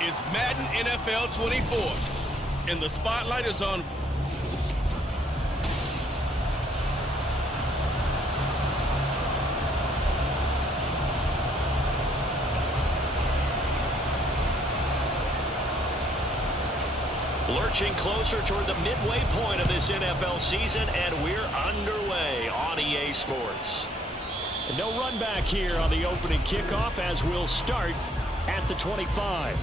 It's Madden NFL 24, and the spotlight is on lurching closer toward the midway point of this NFL season, and we're underway on EA Sports. No run back here on the opening kickoff as we'll start at the 25.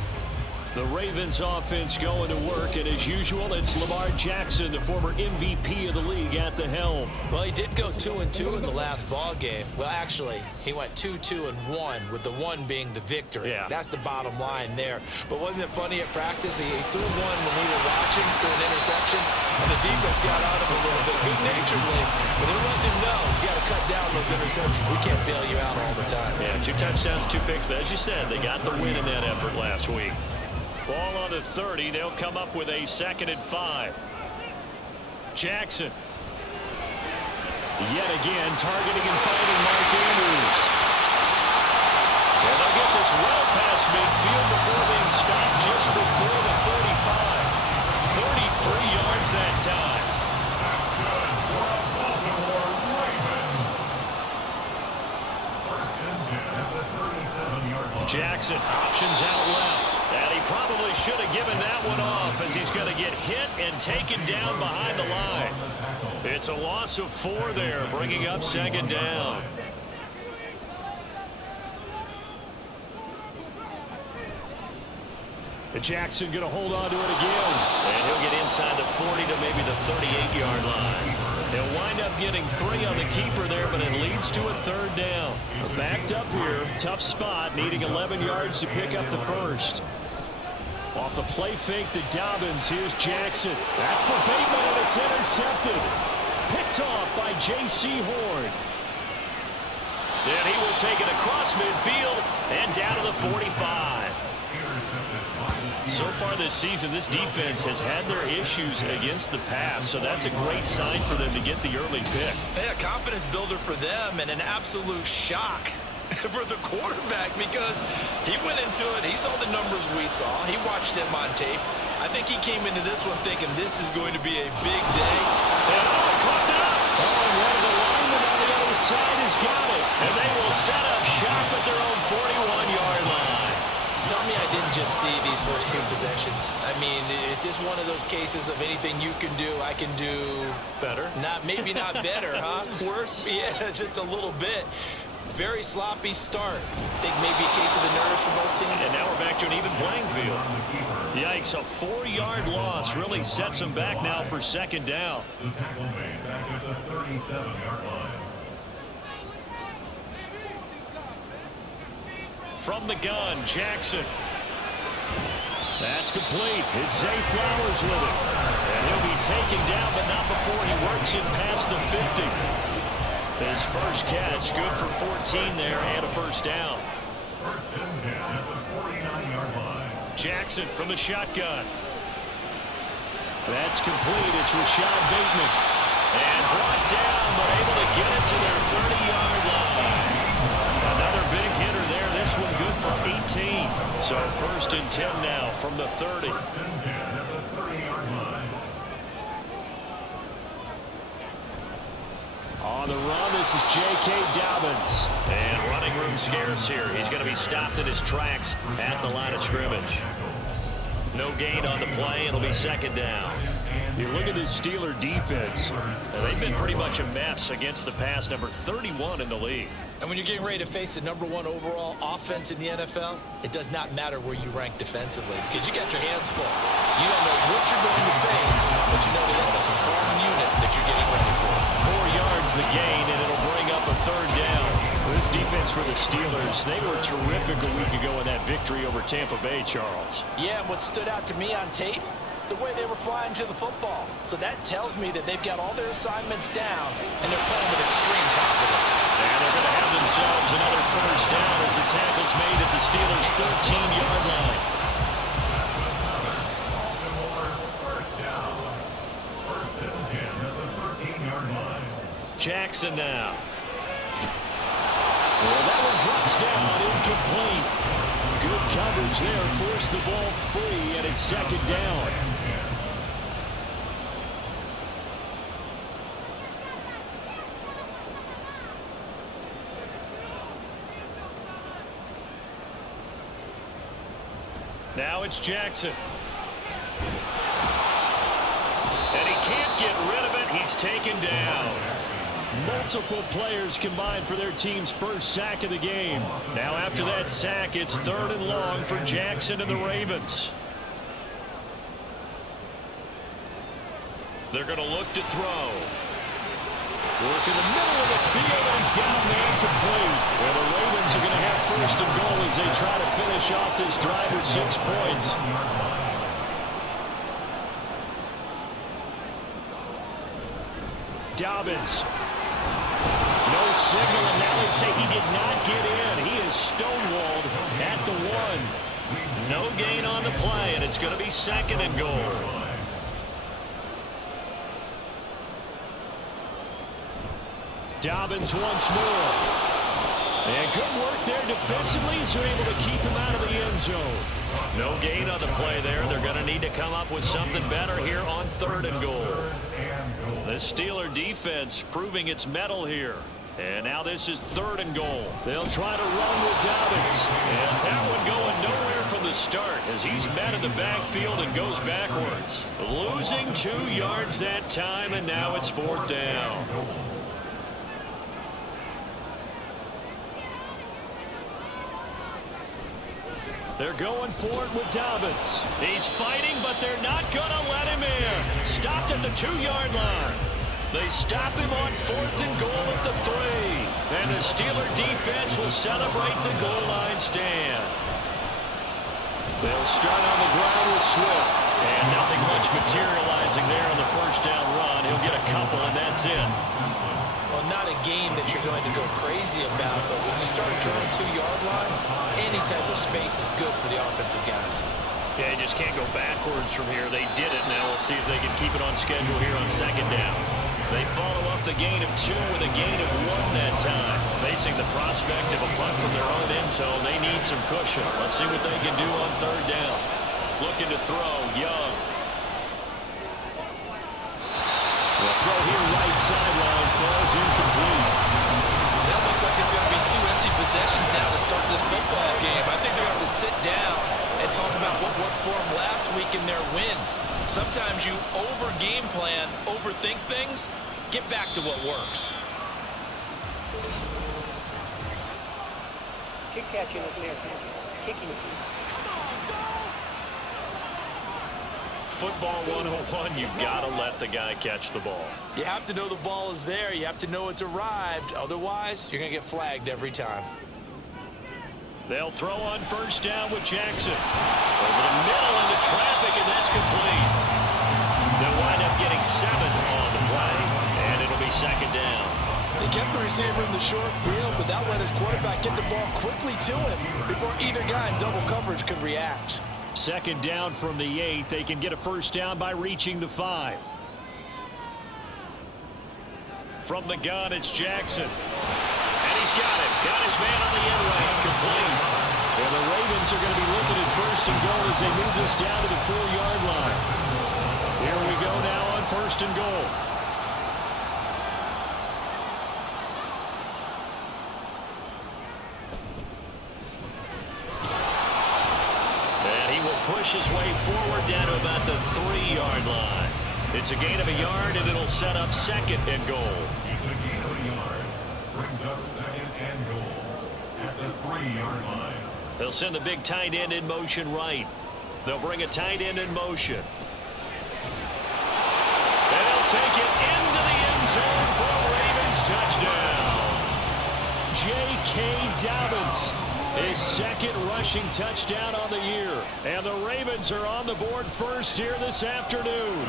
The Ravens offense going to work, and as usual, it's Lamar Jackson, the former MVP of the league, at the helm. Well, he did go 2-2 in the last ball game. Well, actually, he went 2-2-1, with the one being the victory. Yeah. That's the bottom line there. But wasn't it funny at practice? He threw one when we were watching, threw an interception, and the defense got on him a little bit, good-naturedly. But he let him know, you got to cut down those interceptions. We can't bail you out all the time. Yeah, 2 touchdowns, 2 picks, but as you said, they got the win in that effort last week. Ball on the 30. They'll come up with a 2nd and 5. Jackson. Yet again, targeting and finding Mark Andrews. And they'll get this well past midfield before being stopped just before the 35. 33 yards that time. Jackson options out left. And he probably should have given that one off as he's going to get hit and taken down behind the line. It's a loss of 4 there, bringing up 2nd down. Jackson going to hold on to it again. And he'll get inside the 40 to maybe the 38-yard line. They'll wind up getting 3 on the keeper there, but it leads to a 3rd down. Backed up here, tough spot, needing 11 yards to pick up the first. Off the play fake to Dobbins, here's Jackson. That's for Bateman, and it's intercepted. Picked off by J.C. Horn. And he will take it across midfield and down to the 45. So far this season, this defense has had their issues against the pass, so that's a great sign for them to get the early pick. Yeah, confidence builder for them, and an absolute shock for the quarterback because he went into it. He saw the numbers we saw. He watched him on tape. I think he came into this one thinking this is going to be a big day. And caught it up. Oh, and one of the linemen on the other side has got it. And they will set up shop at their own 41-yard line. Tell me I didn't just see these first 2 possessions. I mean, is this one of those cases of anything you can do, I can do better? Maybe not better, huh? Worse? Yeah, just a little bit. Very sloppy start. I think maybe a case of the nerves for both teams. And now we're back to an even playing field. Yikes, a 4-yard loss really sets them back now for 2nd down. The tackle made back at the 37-yard line. From the gun, Jackson. That's complete. It's Zay Flowers with it. And he'll be taken down, but not before he works it past the 50. His first catch, good for 14 there and a 1st down. 1st and 10 at the 49-yard line. Jackson from the shotgun. That's complete. It's Rashad Bateman. And brought down, but able to get it to their 30-yard line. Another big hitter there. This one good for 18. So 1st and 10 now from the 30. 1st and 10 at the 30-yard line. On the run, this is J.K. Dobbins. And running room scarce here. He's going to be stopped in his tracks at the line of scrimmage. No gain on the play. It'll be 2nd down. You look at this Steeler defense. They've been pretty much a mess against the pass, number 31 in the league. And when you're getting ready to face the #1 overall offense in the NFL, it does not matter where you rank defensively because you got your hands full. You don't know what you're going to face, but you know that that's a strong unit that you're getting ready for. 4 yards the gain, and it'll bring up a 3rd down. This defense for the Steelers, they were terrific a week ago in that victory over Tampa Bay, Charles. Yeah, and what stood out to me on tape, the way they were flying to the football. So that tells me that they've got all their assignments down, and they're playing with extreme confidence. And they're going to have themselves another 1st down as the tackle's made at the Steelers' 13-yard line. First down. First and 10 at the 13-yard line. Jackson now. Well, that one drops down, incomplete. Good coverage there, forced the ball free, and it's 2nd down. Now it's Jackson. And he can't get rid of it. He's taken down. Multiple players combined for their team's 1st sack of the game. Now after that sack, it's 3rd and long for Jackson and the Ravens. They're going to look to throw. Work in the middle of the field, and he's got a man complete. Well, the Ravens are going to have 1st and goal as they try to finish off this drive with 6 points. Dobbins. No signal, and now they say he did not get in. He is stonewalled at the 1. No gain on the play, and it's going to be 2nd and goal. Dobbins once more. And good work there defensively as they're able to keep him out of the end zone. No gain on the play there. They're going to need to come up with something better here on 3rd and goal. The Steeler defense proving its mettle here. And now this is 3rd and goal. They'll try to run with Dobbins. And that one going nowhere from the start as he's met in the backfield and goes backwards. Losing 2 yards that time, and now it's 4th down. They're going for it with Dobbins. He's fighting, but they're not going to let him in. Stopped at the 2-yard line. They stop him on 4th and goal at the 3. And the Steeler defense will celebrate the goal line stand. They'll start on the ground with Swift. And nothing much materializing there on the 1st down run. He'll get a couple, and that's it. Well, not a game that you're going to go crazy about, but when you start drawing 2-yard line, any type of space is good for the offensive guys. Yeah, you just can't go backwards from here. They did it. Now we'll see if they can keep it on schedule here on 2nd down. They follow up the gain of 2 with a gain of 1 that time. Facing the prospect of a punt from their own end zone, they need some cushion. Let's see what they can do on 3rd down. Looking to throw, Young. The throw here right sideline falls incomplete. That looks like it's going to be 2 empty possessions now to start this football game. I think they're going to have to sit down and talk about what worked for them last week in their win. Sometimes you over-game plan, overthink things. Get back to what works. Kick catching is there. Kicking. Football 101, you've got to let the guy catch the ball. You have to know the ball is there. You have to know it's arrived. Otherwise, you're going to get flagged every time. They'll throw on 1st down with Jackson. Over the middle into traffic, and that's complete. They'll wind up getting 7 on the play, and it'll be 2nd down. They kept the receiver in the short field, but that let his quarterback get the ball quickly to him before either guy in double coverage could react. 2nd down from the 8. They can get a 1st down by reaching the 5. From the gun, it's Jackson. And he's got it. Got his man on the end lane. Complete. And the Ravens are going to be looking at 1st and goal as they move this down to the 4-yard line. Here we go now on 1st and goal. And he will push his way forward down to about the 3-yard line. It's a gain of a yard, and it'll set up second and goal. It's a gain of a yard. Brings up second and goal at the 3-yard line. They'll send the big tight end in motion right. They'll bring a tight end in motion. And they'll take it into the end zone for a Ravens touchdown. J.K. Dobbins, his second rushing touchdown on the year. And the Ravens are on the board first here this afternoon.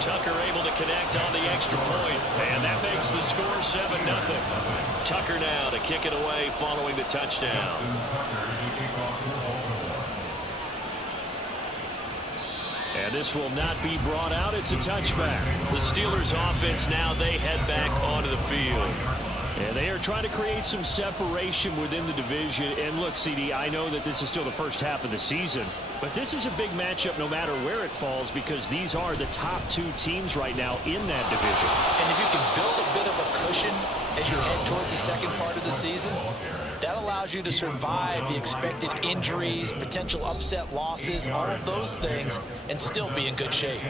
Tucker able to connect on the extra point, and that makes the score 7-0. Tucker now to kick it away following the touchdown. And this will not be brought out. It's a touchback. The Steelers offense now, they head back onto the field. And they are trying to create some separation within the division. And look, CD, I know that this is still the first half of the season, but this is a big matchup no matter where it falls, because these are the top 2 teams right now in that division. And if you can build a bit of a cushion as you head towards the second part of the season, that allows you to survive the expected injuries, potential upset losses, all of those things, and still be in good shape.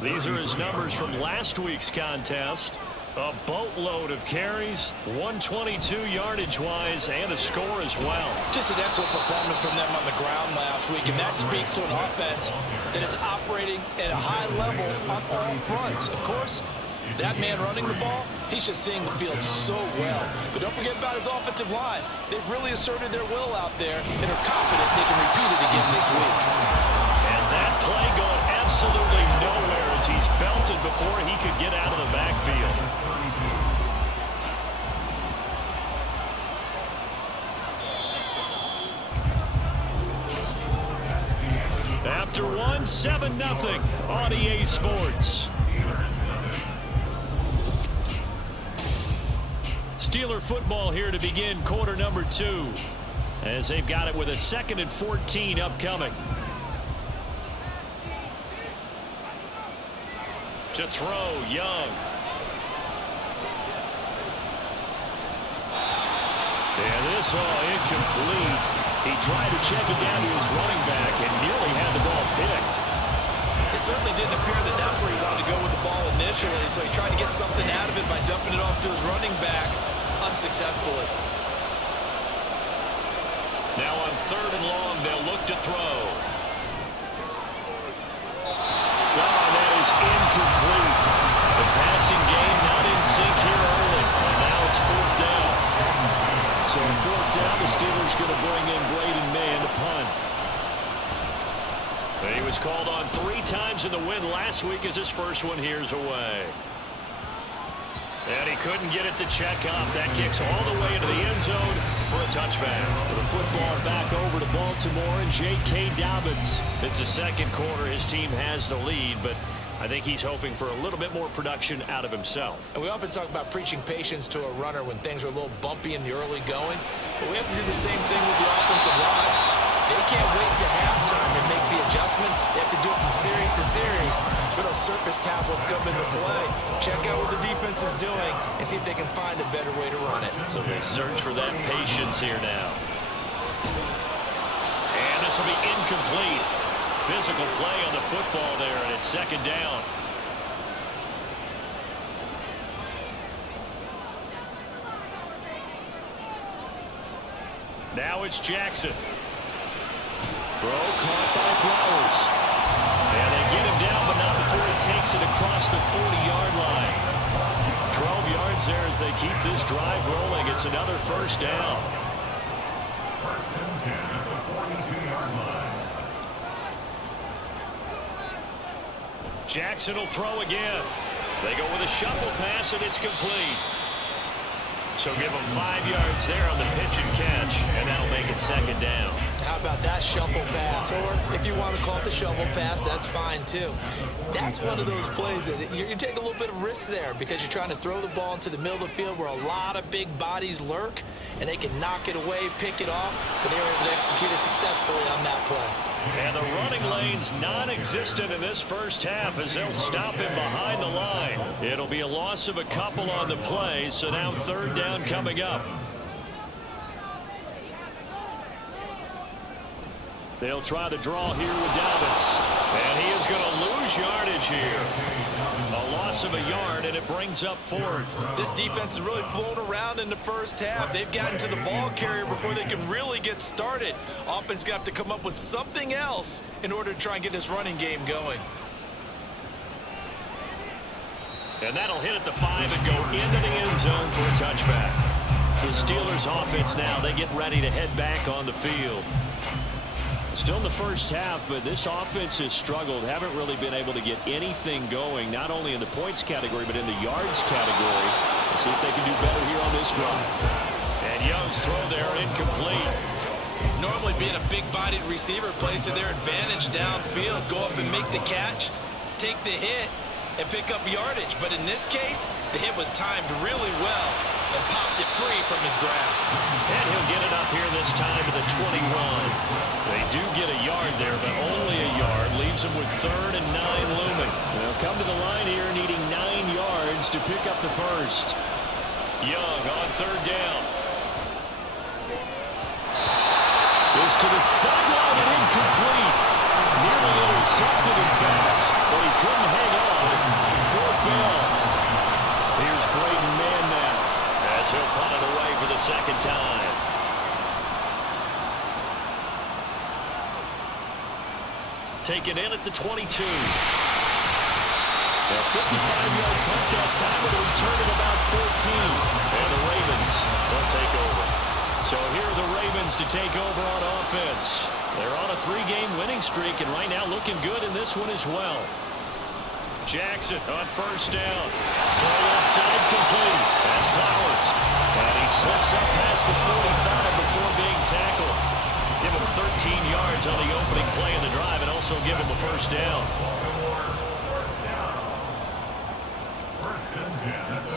These are his numbers from last week's contest. A boatload of carries, 122 yardage-wise, and a score as well. Just an excellent performance from them on the ground last week, and that speaks to an offense that is operating at a high level on all fronts. Of course, that man running the ball, he's just seeing the field so well. But don't forget about his offensive line. They've really asserted their will out there and are confident they can repeat it again this week. And that play going absolutely nowhere as he's belted before he could get out of the backfield. After one, 7-0 on EA Sports. Steeler football here to begin quarter number 2, as they've got it with a 2nd and 14 upcoming. To throw, Young. And this all incomplete. He tried to check it down to his running back and nearly had the ball picked. It certainly didn't appear that that's where he wanted to go with the ball initially, so he tried to get something out of it by dumping it off to his running back unsuccessfully. Now on 3rd and long, they'll look to throw. That is incomplete. The passing game not in sync here early, and now it's 4th down. So on 4th down, the Steelers going to bring in Braden Mann to punt. He was called on 3 times in the win last week as his first one here's away. And he couldn't get it to check up. That kicks all the way into the end zone for a touchback. The football back over to Baltimore and J.K. Dobbins. It's the second quarter. His team has the lead, but I think he's hoping for a little bit more production out of himself. And we often talk about preaching patience to a runner when things are a little bumpy in the early going, but we have to do the same thing with the offensive line. They can't wait to halftime and make the adjustments. They have to do it from series to series so those surface tablets come into play. Check out what the defense is doing and see if they can find a better way to run it. So they search for that patience here now. And this will be incomplete. Physical play on the football there, and it's 2nd down. Now it's Jackson. Throw caught by Flowers. And they get him down, but not before he takes it across the 40-yard line. 12 yards there as they keep this drive rolling. It's another 1st down. 1st and 10 at the 42-yard line. Jackson will throw again. They go with a shuffle pass, and it's complete. So give them 5 yards there on the pitch and catch, and that'll make it 2nd down. How about that shuffle pass? Or if you want to call it the shovel pass, that's fine too. That's one of those plays that you take a little bit of risk there because you're trying to throw the ball into the middle of the field where a lot of big bodies lurk, and they can knock it away, pick it off, but they were able to execute it successfully on that play. And the running lane's non-existent in this first half as they'll stop him behind the line. It'll be a loss of a couple on the play, so now 3rd down coming up. They'll try to draw here with Dobbins. And he is going to lose lose yardage here. A loss of a yard, and it brings up 4th. This defense is really flown around in the first half. They've gotten to the ball carrier before they can really get started. Offense going to have to come up with something else in order to try and get this running game going. And that'll hit at the 5 and go into the end zone for a touchback. The Steelers offense now, they get ready to head back on the field. Still in the first half, but this offense has struggled. Haven't really been able to get anything going, not only in the points category, but in the yards category. Let's see if they can do better here on this drive. And Young's throw there incomplete. Normally being a big-bodied receiver plays to their advantage downfield. Go up and make the catch, take the hit, and pick up yardage. But in this case, the hit was timed really well and popped it free from his grasp. And he'll get it up here this time to the 21. They do get a yard there, but only a yard. Leaves them with 3rd and 9 looming. They'll come to the line here needing 9 yards to pick up the first. Young on 3rd down. Goes to the sideline and incomplete. Nearly intercepted, in fact, but he couldn't hang on. 4th down. Here's Braden Mann now as he'll punt it away for the 2nd time. Taken in at the 22. A 55-yard punt that time with a return of about 14. And the Ravens will take over. So here are the Ravens to take over on offense. They're on a 3-game winning streak, and right now looking good in this one as well. Jackson on 1st down. Throw left side complete. That's Flowers. And he slips up past the 45 before being tackled. Give him 13 yards on the opening play of the drive and also give him a 1st down.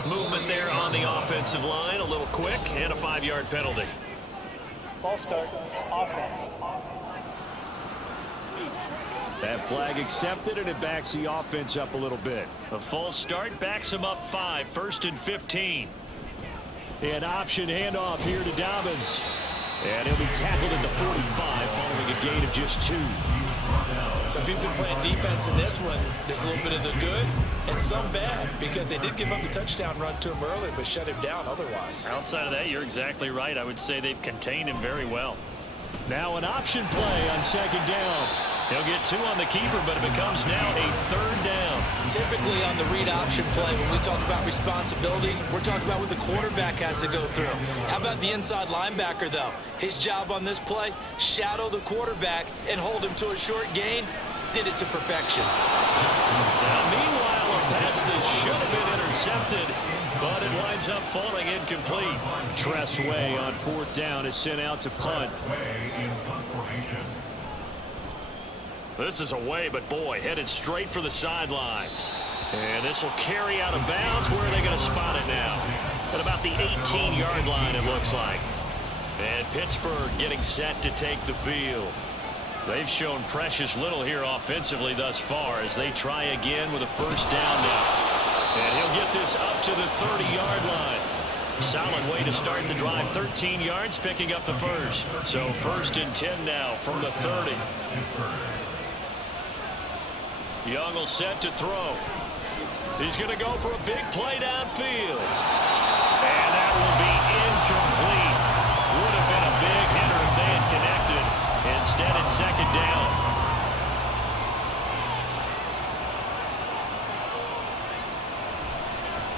Movement there on the offensive line. A little quick and a 5-yard penalty. Ball start. Offense. That flag accepted, and it backs the offense up a little bit. A false start backs him up 5. 1st and 15. An option handoff here to Dobbins. And he'll be tackled at the 45 following a gain of just 2. So if you've been playing defense in this one, there's a little bit of the good and some bad, because they did give up the touchdown run to him earlier but shut him down otherwise. Outside of that, you're exactly right. I would say they've contained him very well. Now an option play on 2nd down. He'll get 2 on the keeper, but it becomes now a 3rd down. Typically on the read option play, when we talk about responsibilities, we're talking about what the quarterback has to go through. How about the inside linebacker, though? His job on this play, shadow the quarterback and hold him to a short gain. Did it to perfection. Now, meanwhile, a pass that should have been intercepted, but it winds up falling incomplete. Tress Way on 4th down is sent out to punt. This is away, but boy, headed straight for the sidelines. And this will carry out of bounds. Where are they going to spot it now? At about the 18-yard line, it looks like. And Pittsburgh getting set to take the field. They've shown precious little here offensively thus far as they try again with a 1st down now. And he'll get this up to the 30-yard line. Solid way to start the drive. 13 yards, picking up the first. So 1st and 10 now from the 30. Young will set to throw. He's going to go for a big play downfield. And that will be incomplete. Would have been a big hitter if they had connected. Instead, it's 2nd down.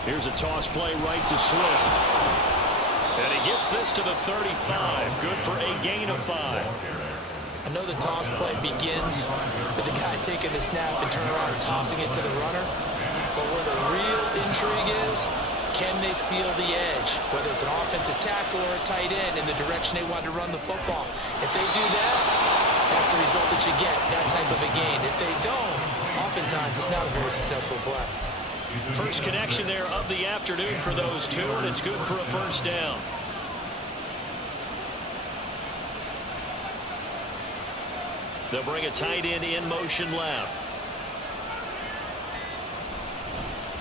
Here's a toss play right to Swift. And he gets this to the 35. Good for a gain of 5. I know the toss play begins with the guy taking the snap and turning around and tossing it to the runner. But where the real intrigue is, can they seal the edge? Whether it's an offensive tackle or a tight end in the direction they want to run the football. If they do that, that's the result that you get, that type of a gain. If they don't, oftentimes it's not a very successful play. First connection there of the afternoon for those two, and it's good for a 1st down. They'll bring a tight end in motion left.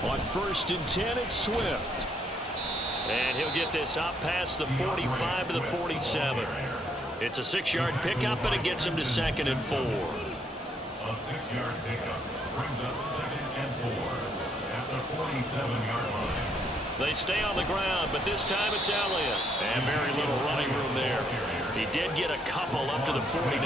On 1st and 10, it's Swift. And he'll get this up past the 45 to the 47. It's a 6-yard pickup, and it gets him to 2nd and 4. A 6-yard pickup. brings up 2nd and 4 at the 47-yard line. They stay on the ground, but this time it's Elliott. And very little running room there. He did get a couple up to the 49.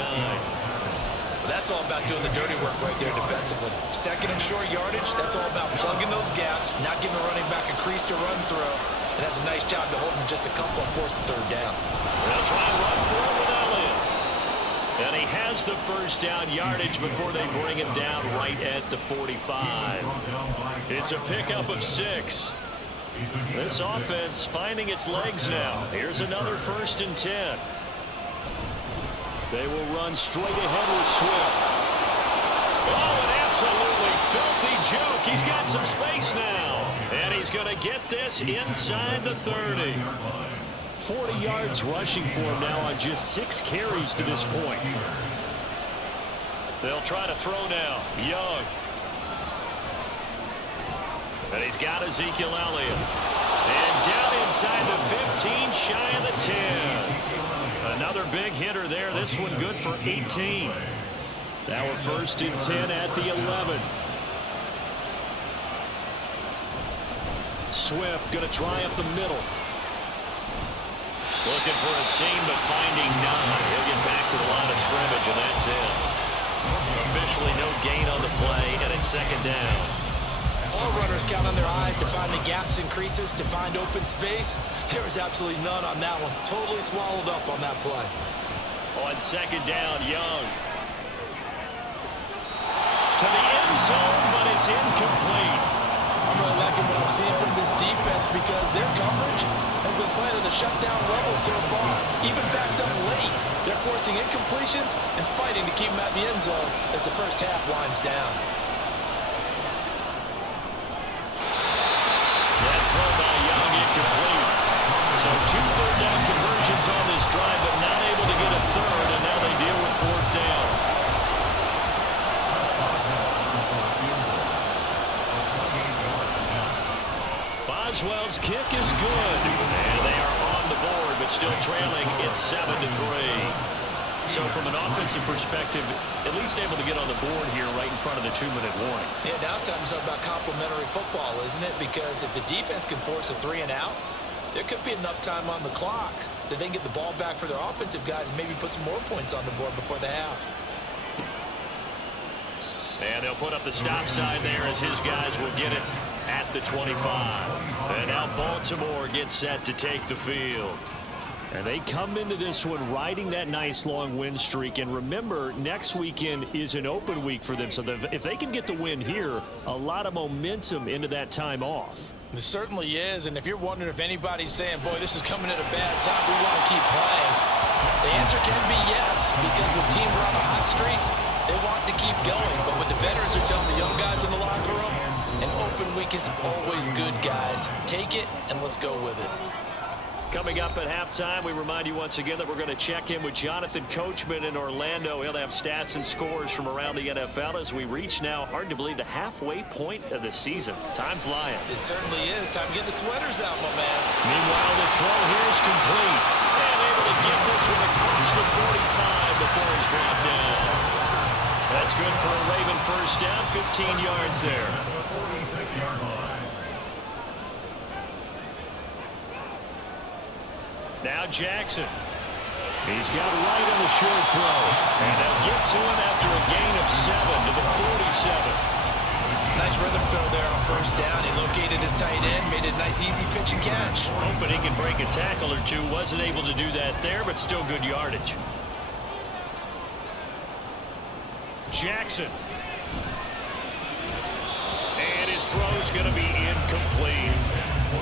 That's all about doing the dirty work right there defensively. 2nd and short yardage, that's all about plugging those gaps, not giving the running back a crease to run through. And that's a nice job to hold him just a couple on 4th and 3rd down. They'll try and run for it with Elliott. And he has the first down yardage before they bring him down right at the 45. It's a pickup of 6. This offense finding its legs now. Here's another 1st and 10. They will run straight ahead with Swift. Oh, an absolutely filthy joke. He's got some space now. And he's going to get this inside the 30. 40 yards rushing for him now on just 6 carries to this point. They'll try to throw now. Young. And he's got Ezekiel Elliott. And down inside the 15, shy of the 10. Another big hitter there. This one good for 18. Now we're 1st and 10 at the 11. Swift going to try up the middle. Looking for a seam, but finding none. He'll get back to the line of scrimmage, and that's it. Officially no gain on the play, and it's 2nd down. All runners count on their eyes to find the gaps and creases, to find open space. There was absolutely none on that one. Totally swallowed up on that play. On 2nd down, Young. To the end zone, but it's incomplete. I'm really liking what I'm seeing from this defense because their coverage has been playing at a shutdown level so far. Even backed up late, they're forcing incompletions and fighting to keep them out of the end zone as the first half winds down. That throw by Young incomplete. So 2 third down conversions on this drive, but not able to get a third, and now they deal with 4th down. Boswell's kick is good, and they are on the board, but still trailing. It's 7-3. So from an offensive perspective, at least able to get on the board here right in front of the 2-minute warning. Yeah, now it's time to talk about complementary football, isn't it? Because if the defense can force a 3 and out, there could be enough time on the clock that they can get the ball back for their offensive guys and maybe put some more points on the board before the half. And they'll put up the stop sign there as his guys will get it at the 25. And now Baltimore gets set to take the field. And they come into this one riding that nice long win streak. And remember, next weekend is an open week for them. So if they can get the win here, a lot of momentum into that time off. It certainly is. And if you're wondering if anybody's saying, boy, this is coming at a bad time, we want to keep playing, the answer can be yes. Because when teams are on a hot streak, they want to keep going. But what the veterans are telling the young guys in the locker room, an open week is always good, guys. Take it and let's go with it. Coming up at halftime, we remind you once again that we're going to check in with Jonathan Coachman in Orlando. He'll have stats and scores from around the NFL as we reach now, hard to believe, the halfway point of the season. Time flying. It certainly is. Time to get the sweaters out, my man. Meanwhile, the throw here is complete. And able to get this one across the 45 before he's brought down. That's good for a Raven first down, 15 yards there. 46-yard line. Now Jackson. He's got right on the short throw. And they'll get to him after a gain of 7 to the 47. Nice rhythm throw there on first down. He located his tight end, made a nice easy pitch and catch. Hoping he can break a tackle or two. Wasn't able to do that there, but still good yardage. Jackson. And his throw's going to be incomplete.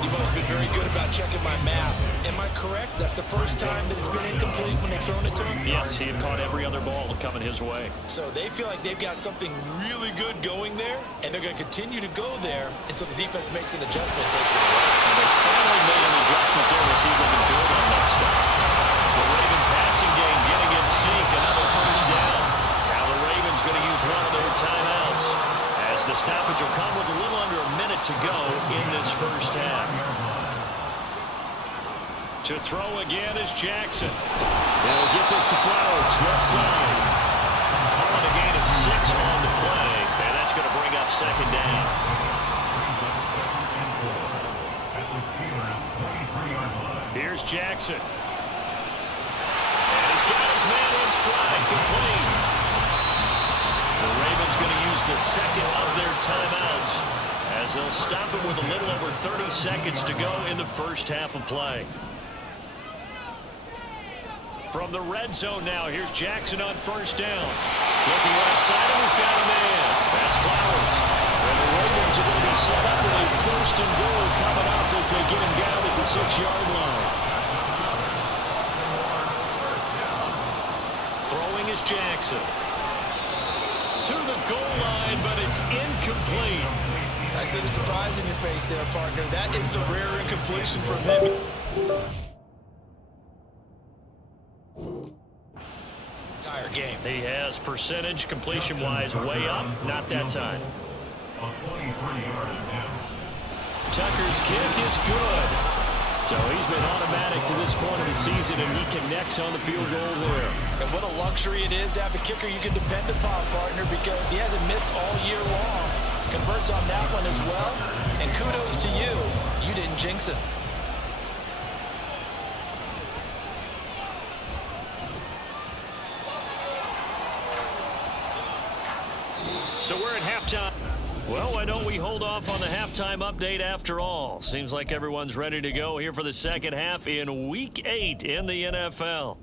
You've always been very good about checking my math. Am I correct? That's the first time that it's been incomplete when they've thrown it to him? Yes, he had caught every other ball coming his way. So they feel like they've got something really good going there, and they're going to continue to go there until the defense makes an adjustment and takes it away. And they finally made an adjustment there to see if they can build on that stuff. The Raven passing game getting in sync, another first down. Now the Ravens going to use one of their timeouts, as the stoppage will come with a little under a minute to go in this first half. To throw again is Jackson. They'll get this to Flowers, left side. Calling a gain of 6 on the play, and that's going to bring up second down. Here's Jackson. And he's got his man in stride, complete. The Ravens going to use the second of their timeouts as they'll stop it with a little over 30 seconds to go in the first half of play. From the red zone now, here's Jackson on first down. Looking right side, and he's got a man. That's Flowers. And the Ravens are going to be set up with a first and goal coming up as they get him down at the 6-yard line. Throwing is Jackson. To the goal line, but it's incomplete. I see the surprise in your face there, partner. That is a rare incompletion from him. Entire game. He has percentage completion-wise way up. Not that time. Tucker's kick is good. So he's been automatic to this point of the season, and he connects on the field goal there. And what a luxury it is to have a kicker you can depend upon, partner, because he hasn't missed all year long. Converts on that one as well. And kudos to you. You didn't jinx it. So we're at halftime. Well, why don't we hold off on the halftime update after all? Seems like everyone's ready to go here for the second half in Week 8 in the NFL.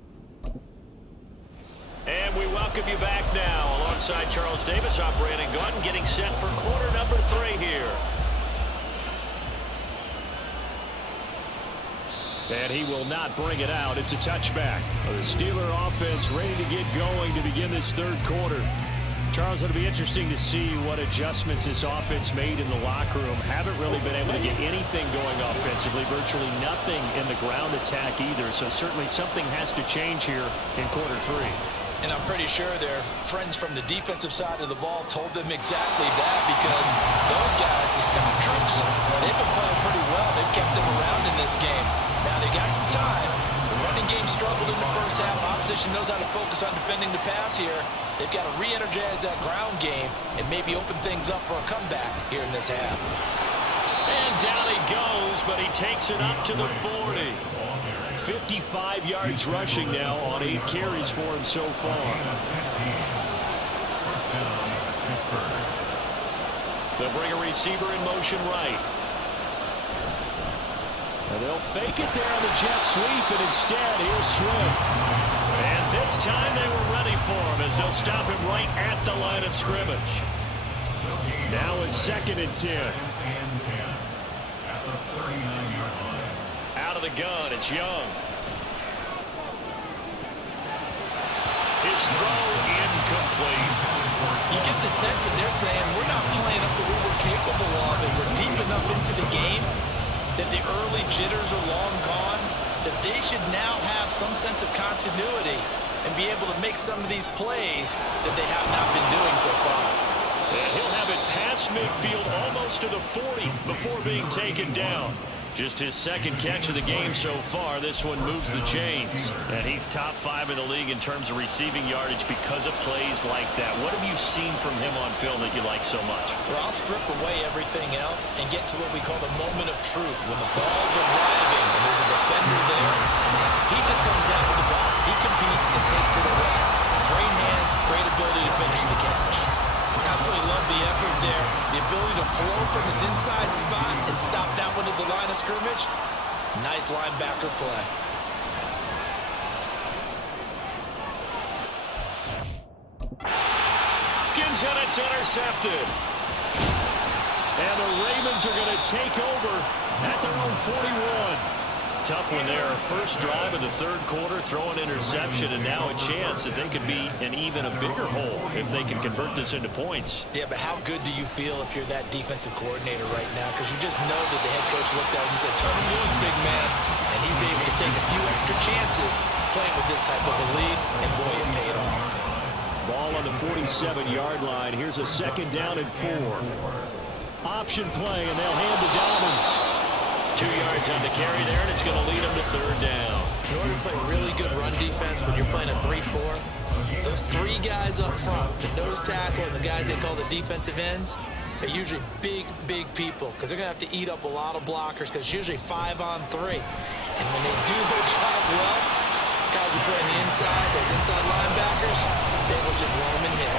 And we welcome you back now alongside Charles Davis. I'm Brandon Gaudin getting set for quarter number 3 here. And he will not bring it out. It's a touchback. The Steeler offense ready to get going to begin this third quarter. Charles, it'll be interesting to see what adjustments this offense made in the locker room. Haven't really been able to get anything going offensively, virtually nothing in the ground attack either. So certainly something has to change here in quarter 3. And I'm pretty sure their friends from the defensive side of the ball told them exactly that, because those guys, the Scout Troops, they've been playing pretty well. They've kept them around in this game. Now they got some time. The running game struggled in the first half. Opposition knows how to focus on defending the pass here. They've got to re-energize that ground game and maybe open things up for a comeback here in this half. And down he goes, but he takes it up to the 40. 55 yards rushing now on 8 carries for him so far. They'll bring a receiver in motion right. And they'll fake it there on the jet sweep, and instead, here's Swift. And this time they were ready for him as they'll stop him right at the line of scrimmage. Now it's 2nd and 10. Out of the gun, it's Young. His throw incomplete. You get the sense that they're saying we're not playing up to what we're capable of, and we're deep enough into the game that the early jitters are long gone, that they should now have some sense of continuity and be able to make some of these plays that they have not been doing so far. And he'll have it past midfield almost to the 40 before being taken down. Just his second catch of the game so far. This one moves the chains. And he's top 5 in the league in terms of receiving yardage because of plays like that. What have you seen from him on film that you like so much? Well, I'll strip away everything else and get to what we call the moment of truth. When the ball's arriving and there's a defender there, he just comes down with the ball. He competes and takes it away. Great hands, great ability to finish the catch. Absolutely love the effort there. The ability to flow from his inside spot and stop that one at the line of scrimmage. Nice linebacker play. Hopkins, and it's intercepted. And the Ravens are going to take over at their own 41. Tough one there. First drive of the third quarter, throw an interception, and now a chance that they could be in even a bigger hole if they can convert this into points. Yeah, but how good do you feel if you're that defensive coordinator right now? Because you just know that the head coach looked at him and said, turn him loose, big man. And he'd be able to take a few extra chances playing with this type of a lead, and boy, it paid off. Ball on the 47-yard line. Here's a 2nd down and 4. Option play, and they'll hand to Dobbins. 2 yards on the carry there, and it's going to lead them to 3rd down. In order to play really good run defense when you're playing a 3-4, those three guys up front, the nose tackle and the guys they call the defensive ends, they're usually big, big people because they're going to have to eat up a lot of blockers because it's usually 5-on-3. And when they do their job well, guys who play on the inside, those inside linebackers, they will just roam and hit.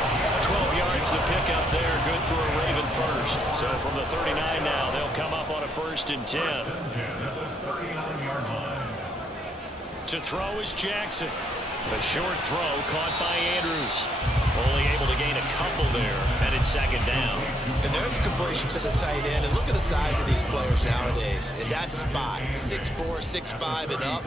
12 yards to pick up there. Good for a Raven first. So from the 39 now, they'll come up on a 1st and 10. To throw is Jackson. A short throw caught by Andrews. Only able to gain a couple there, and it's 2nd down. And there's a completion to the tight end. And look at the size of these players nowadays. In that spot, 6'4", 6'5", and up.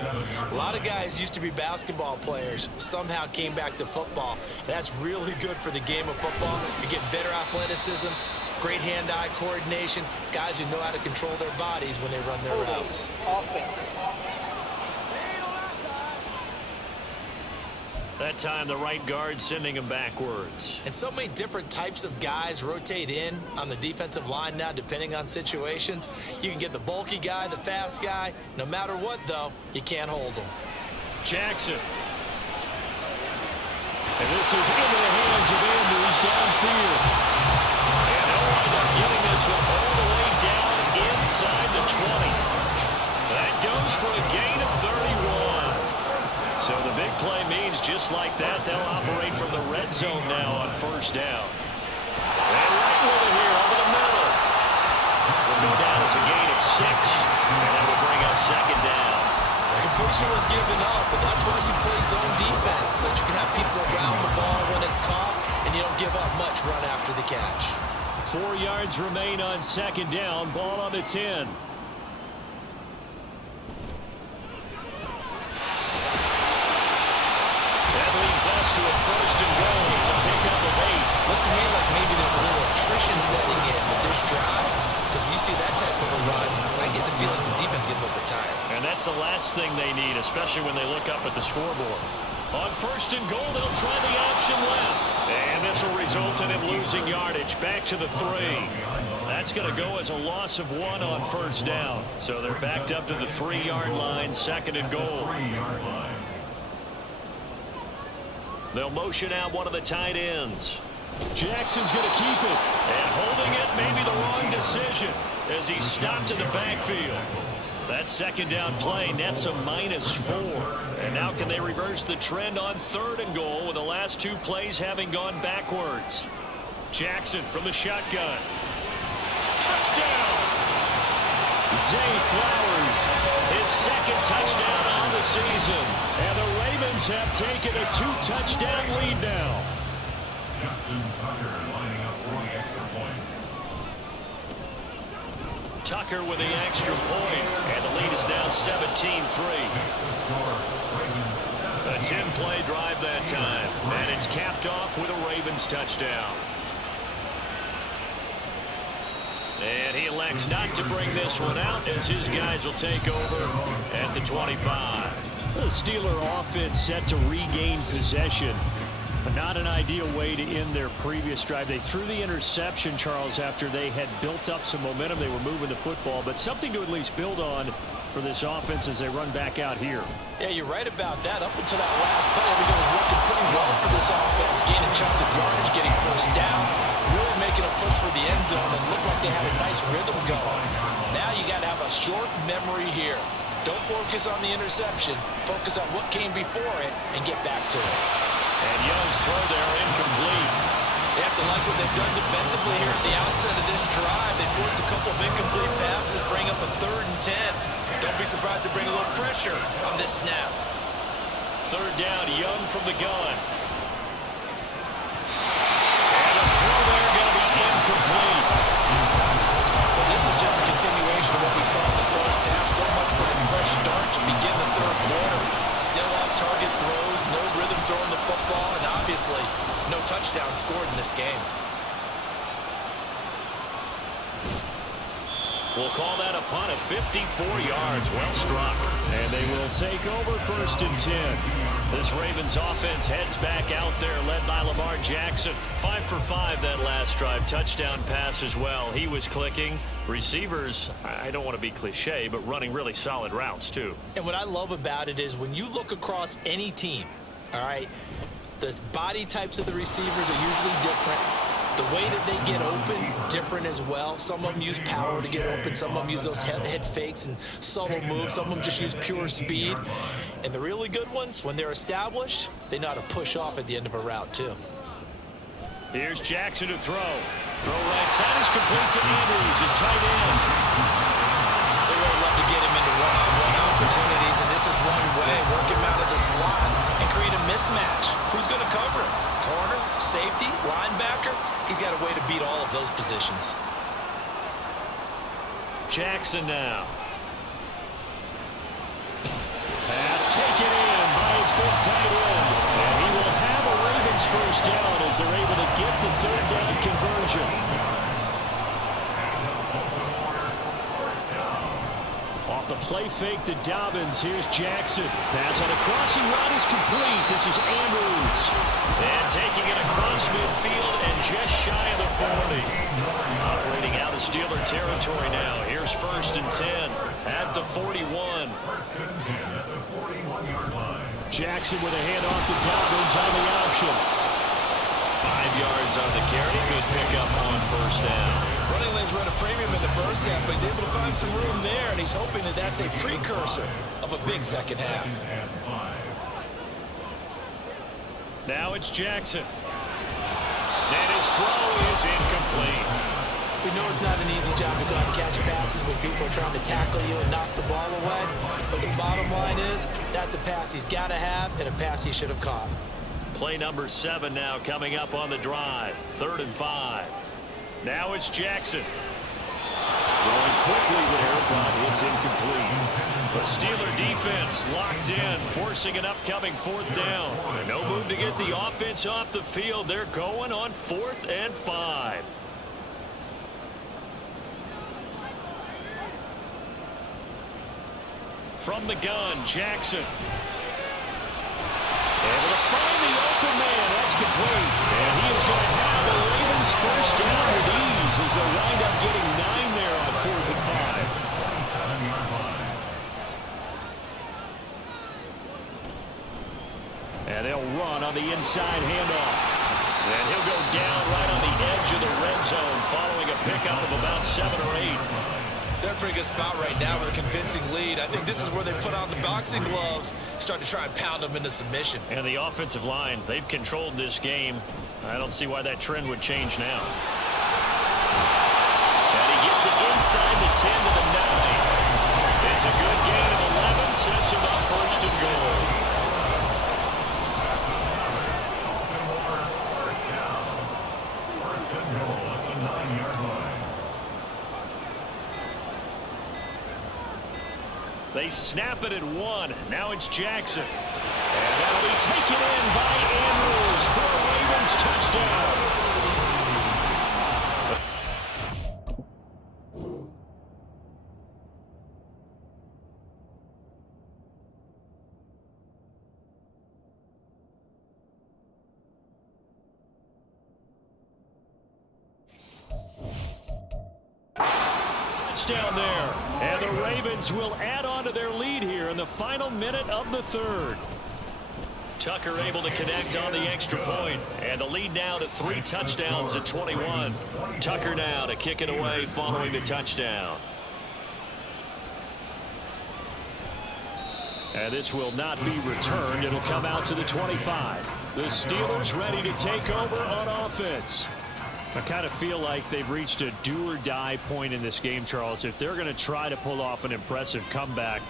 A lot of guys used to be basketball players, somehow came back to football. And that's really good for the game of football. You're getting better athleticism, great hand-eye coordination, guys who know how to control their bodies when they run their routes. That time, the right guard sending him backwards. And so many different types of guys rotate in on the defensive line now, depending on situations. You can get the bulky guy, the fast guy. No matter what, though, you can't hold them. Jackson. And this is into the hands of Andrews downfield. And they'll wind up getting this one all the way down inside the 20. That goes for a gain of 31. So the big play means just like that, they'll operate from the red zone now on 1st down. And right with it here over the middle. Will go down as a gain of 6, and that will bring up 2nd down. Completion was given up, but that's why you play zone defense, so that you can have people around the ball when it's caught, and you don't give up much run after the catch. 4 yards remain on 2nd down, ball on the 10. Us to a 1st and goal. It's a pickup of 8. Looks to me like maybe there's a little attrition setting in with this drive, because when you see that type of a run, I get the feeling the defense getting a little bit tired. And that's the last thing they need, especially when they look up at the scoreboard. On 1st and goal, they'll try the option left. And this will result in him losing yardage back to the 3. That's going to go as a loss of 1 on 1st down. So they're backed up to the 3-yard line, 2nd and goal. They'll motion out one of the tight ends. Jackson's going to keep it. And holding it may be the wrong decision as he's stopped in the backfield. That 2nd down play nets a -4. And now can they reverse the trend on 3rd and goal with the last 2 plays having gone backwards? Jackson from the shotgun. Touchdown! Zay Flowers, his 2nd touchdown on the season. And the Ravens have taken a 2-touchdown lead now. Justin Tucker lining up for the extra point. Tucker with the extra point, and the lead is now 17-3. A 10-play drive that time, and it's capped off with a Ravens touchdown. And he elects not to bring this one out as his guys will take over at the 25. The Steeler offense set to regain possession, but not an ideal way to end their previous drive. They threw the interception, Charles, after they had built up some momentum. They were moving the football, but something to at least build on for this offense as they run back out here. Yeah, you're right about that. Up until that last play, everything was working pretty well for this offense. Gaining chunks of yardage, getting first downs, really making a push for the end zone, and looked like they had a nice rhythm going. Now you got to have a short memory here. Don't focus on the interception. Focus on what came before it and get back to it. And Young's throw there incomplete. They have to like what they've done defensively here at the outset of this drive. They forced a couple of incomplete passes, bring up a 3rd and 10. Don't be surprised to bring a little pressure on this snap. 3rd down, Young from the gun. And a throw there going to be incomplete. Well, this is just a continuation of what we saw in the first half. So much for a fresh start to begin the 3rd quarter. Still off-target throws, no rhythm throwing the football, and obviously no touchdown scored in this game. We'll call that a punt of 54 yards. Well struck. And they will take over 1st and 10. This Ravens offense heads back out there, led by Lamar Jackson. 5 for 5 that last drive. Touchdown pass as well. He was clicking. Receivers, I don't want to be cliche, but running really solid routes too. And what I love about it is when you look across any team, all right, the body types of the receivers are usually different. The way that they get open, different as well. Some of them use power to get open. Some of them use those head fakes and subtle moves. Some of them just use pure speed. And the really good ones, when they're established, they know how to push off at the end of a route, too. Here's Jackson to throw. Throw right side is complete to Andrews, his tight end. They really love to get him into one-on-one opportunities, and this is one way. Work him out of the slot and create a mismatch. Who's going to cover him? Corner, safety, linebacker? He's got a way to beat all of those positions. Jackson now. Pass taken in by his big tight end. And he will have a Ravens first down as they're able to get the 3rd down conversion. Off the play fake to Dobbins. Here's Jackson. Pass on a crossing route is complete. This is Andrews. And taking it across midfield and just shy of the 40. Operating out of Steeler territory now. Here's 1st and 10 at the 41. Jackson with a handoff to Dobbins on the option. 5 yards on the carry. Good pickup on 1st down. Running lanes run a premium in the first half, but he's able to find some room there, and he's hoping that that's a precursor of a big second half. Now it's Jackson. And his throw is incomplete. We know it's not an easy job to go out and catch passes when people are trying to tackle you and knock the ball away. But the bottom line is, that's a pass he's got to have and a pass he should have caught. Play number 7 now coming up on the drive. 3rd and 5. Now it's Jackson. Going quickly there, but it's incomplete. The Steeler defense locked in, forcing an upcoming 4th down. No move to get the offense off the field. They're going on 4th and 5. From the gun, Jackson. Able to find the open man. That's complete. And he is going to have the Ravens first down with ease as they wind up getting 9 there on 4th and 5. And they'll run on the inside handoff. And he'll go down right on the edge of the red zone following a pickup of about 7 or 8. They're in a pretty good spot right now with a convincing lead. I think this is where they put on the boxing gloves, start to try and pound them into submission. And the offensive line, they've controlled this game. I don't see why that trend would change now. And he gets it inside the 10 to the 9. It's a good gain of 11, sets him up 1st and goal. They snap it at 1. Now it's Jackson. And that'll be taken in by Andrews for a Ravens touchdown. Touchdown there. And the Ravens will add on to their lead here in the final minute of the 3rd. Tucker able to connect on the extra point, and the lead now to 3 touchdowns at 21. Tucker now to kick it away following the touchdown. And this will not be returned. It'll come out to the 25. The Steelers ready to take over on offense. I kind of feel like they've reached a do-or-die point in this game, Charles. If they're going to try to pull off an impressive comeback,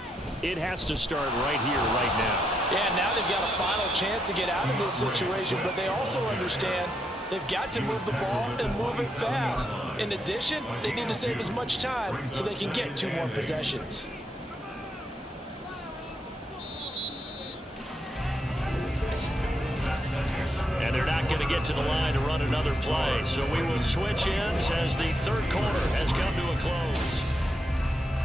it has to start right here, right now. Yeah, now they've got a final chance to get out of this situation, but they also understand they've got to move the ball and move it fast. In addition, they need to save as much time so they can get 2 more possessions. And they're not going to get to the line to run another play. So we will switch ends as the 3rd quarter has come to a close.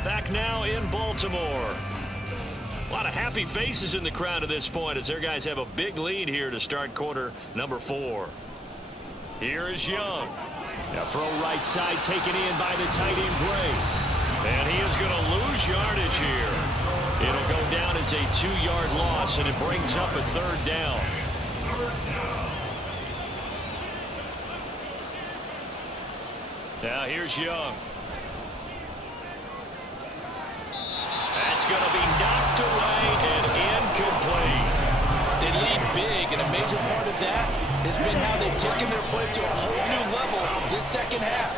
Back now in Baltimore. A lot of happy faces in the crowd at this point as their guys have a big lead here to start quarter number 4. Here is Young. Now throw right side taken in by the tight end Gray. And he is going to lose yardage here. It'll go down as a 2-yard loss, and it brings up a 3rd down. Now here's Young. That's going to be knocked away and incomplete. They lead big, and a major part of that has been how they've taken their play to a whole new level this second half.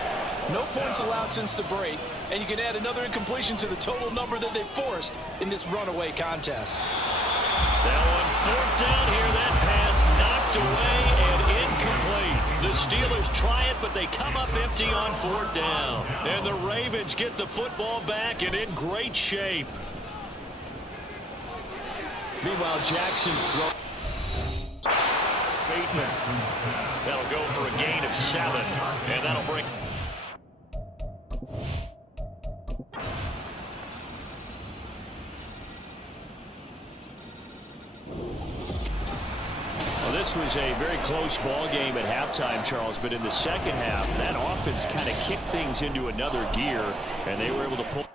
No points allowed since the break, and you can add another incompletion to the total number that they forced in this runaway contest. Now on 4th down here, that pass knocked away and incomplete. The Steelers try it, but they come up empty on 4th down. And the Ravens get the football back and in great shape. Meanwhile, Jackson's throw. Bateman. That'll go for a gain of 7. And that'll bring. Well, this was a very close ball game at halftime, Charles, but in the second half, that offense kind of kicked things into another gear, and they were able to pull.